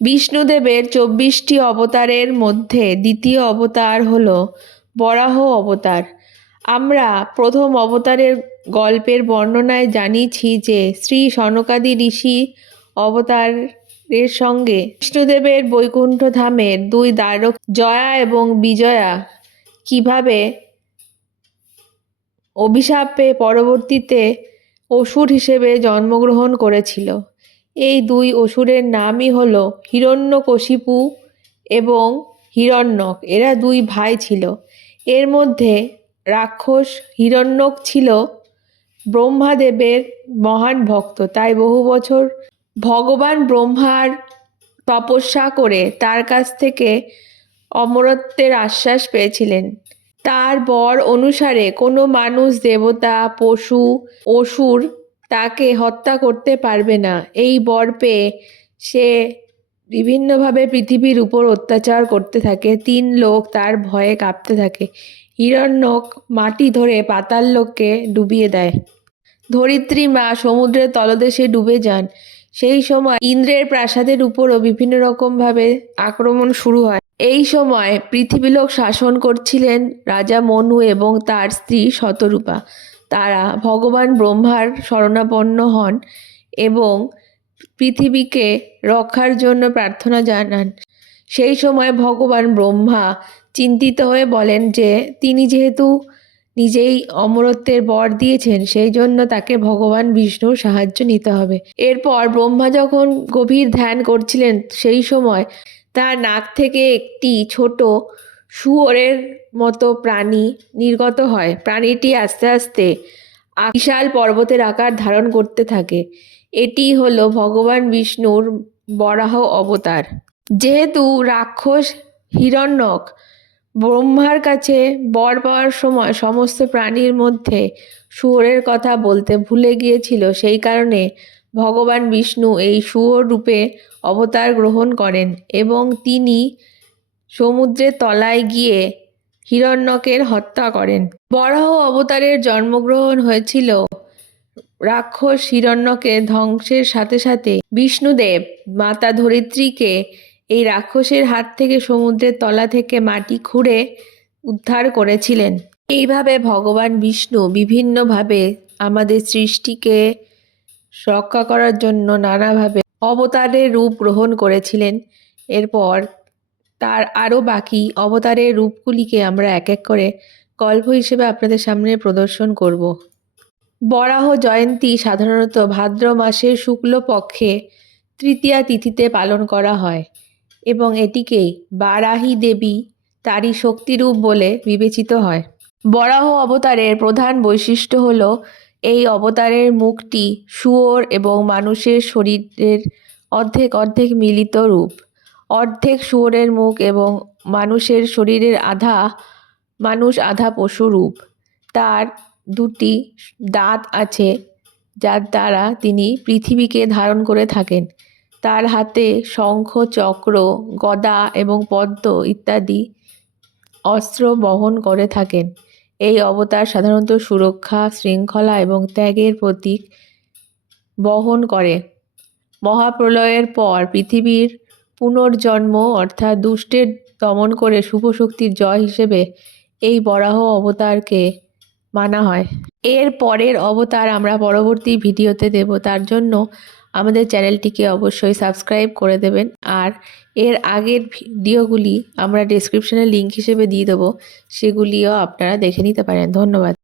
বিষ্ণুদেবের 24টি অবতারের মধ্যে দ্বিতীয় অবতার হল বরাহ অবতার। আমরা প্রথম অবতারের গল্পের বর্ণনায় জানিছি যে শ্রী সনকাদি ঋষি অবতারের সঙ্গে বিষ্ণুদেবের বৈকুণ্ঠ ধামের দুই দ্বারক জয়া এবং বিজয়া কিভাবে অভিশাপে পরবর্তীতে অসুর হিসেবে জন্মগ্রহণ করেছিল। এই দুই অসুরের নামই হলো হিরণ্যকশিপু এবং হিরণ্যক। এরা দুই ভাই ছিল। এর মধ্যে রাক্ষস হিরণ্যক ছিল ব্রহ্মাদেবের মহান ভক্ত, তাই বহু বছর ভগবান ব্রহ্মার তপস্যা করে তার কাছ থেকে অমরত্বের আশ্বাস পেয়েছিলেন। তার বর অনুসারে কোনো মানুষ, দেবতা, পশু, অসুর তাকে হত্যা করতে পারবে না। এই বর পেয়ে সে বিভিন্নভাবে পৃথিবীর উপর অত্যাচার করতে থাকে। 3 লোক তার ভয়ে কাঁপতে থাকে। হিরণ্যক মাটি ধরে পাতাল লোককে ডুবিয়ে দেয়। ধরিত্রী মা সমুদ্রের তলদেশে ডুবে যান। সেই সময় ইন্দ্রের প্রাসাদের উপরও বিভিন্ন রকমভাবে আক্রমণ শুরু হয়। এই সময় পৃথিবীলোক শাসন করছিলেন রাজা মনু এবং তার স্ত্রী শতরূপা। তারা ভগবান ব্রহ্মার শরণাপন্ন হন এবং পৃথিবীকে রক্ষার জন্য প্রার্থনা জানান। সেই সময় ভগবান ব্রহ্মা চিন্তিত হয়ে বলেন যে তিনি যেহেতু নিজেই অমরত্বের বর দিয়েছেন, সেই জন্য তাকে ভগবান বিষ্ণুর সাহায্য নিতে হবে। এরপর ব্রহ্মা যখন গভীর ধ্যান করছিলেন, সেই সময় তার নাক থেকে একটি ছোট শুয়োরের মতো প্রাণী নির্গত হয়। প্রাণীটি আস্তে আস্তে বিশাল পর্বতের আকার ধারণ করতে থাকে। এটি হলো ভগবান বিষ্ণুর বরাহ অবতার। যেহেতু রাক্ষস হিরণ্যক ব্রহ্মার কাছে বর পাওয়ার সময় সমস্ত প্রাণীর মধ্যে শুয়োরের কথা বলতে ভুলে গিয়েছিল, সেই কারণে ভগবান বিষ্ণু এই শুয়োর রূপে অবতার গ্রহণ করেন এবং তিনি সমুদ্রের তলায় গিয়ে হিরণ্যকের হত্যা করেন। বরাহ অবতারের জন্মগ্রহণ হয়েছিল রাক্ষস হিরণ্যকের ধ্বংসের সাথে সাথে। বিষ্ণুদেব মাতা ধরিত্রীকে এই রাক্ষসের হাত থেকে সমুদ্রের তলা থেকে মাটি খুঁড়ে উদ্ধার করেছিলেন। এইভাবে ভগবান বিষ্ণু বিভিন্নভাবে আমাদের সৃষ্টিকে রক্ষা করার জন্য নানাভাবে অবতারের রূপ গ্রহণ করেছিলেন। এরপর তার আরও বাকি অবতারের রূপগুলিকে আমরা এক এক করে গল্প হিসেবে আপনাদের সামনে প্রদর্শন করব। বরাহ জয়ন্তী সাধারণত ভাদ্র মাসের শুক্লপক্ষে তৃতীয়া তিথিতে পালন করা হয় এবং এটিকেই বারাহী দেবী তারই শক্তিরূপ বলে বিবেচিত হয়। বরাহ অবতারের প্রধান বৈশিষ্ট্য হল এই অবতারের মুখটি শুয়োর এবং মানুষের শরীরের অর্ধেক অর্ধেক মিলিত রূপ। অর্ধেক শুয়োরের মুখ এবং মানুষের শরীরের আধা মানুষ আধা পশু রূপ। তার 2টি দাঁত আছে, যার দ্বারা তিনি পৃথিবীকে ধারণ করে থাকেন। তার হাতে শঙ্খ, চক্র, গদা এবং পদ্ম ইত্যাদি অস্ত্র বহন করে থাকেন। এই অবতার সাধারণত সুরক্ষা, শৃঙ্খলা এবং ত্যাগের প্রতীক বহন করে। মহাপ্রলয়ের পর পৃথিবীর পুনর্জন্ম অর্থাৎ দুষ্টের দমন করে শুভ শক্তির জয় হিসেবে এই বরাহ অবতারকে মানা হয়। এর পরের অবতার আমরা পরবর্তী ভিডিওতে দেব, তার জন্য আমাদের চ্যানেলটিকে অবশ্যই সাবস্ক্রাইব করে দেবেন। আর এর আগের ভিডিওগুলি আমরা ডেসক্রিপশনে লিঙ্ক হিসেবে দিয়ে দেবো, সেগুলিও আপনারা দেখে নিতে পারেন। ধন্যবাদ।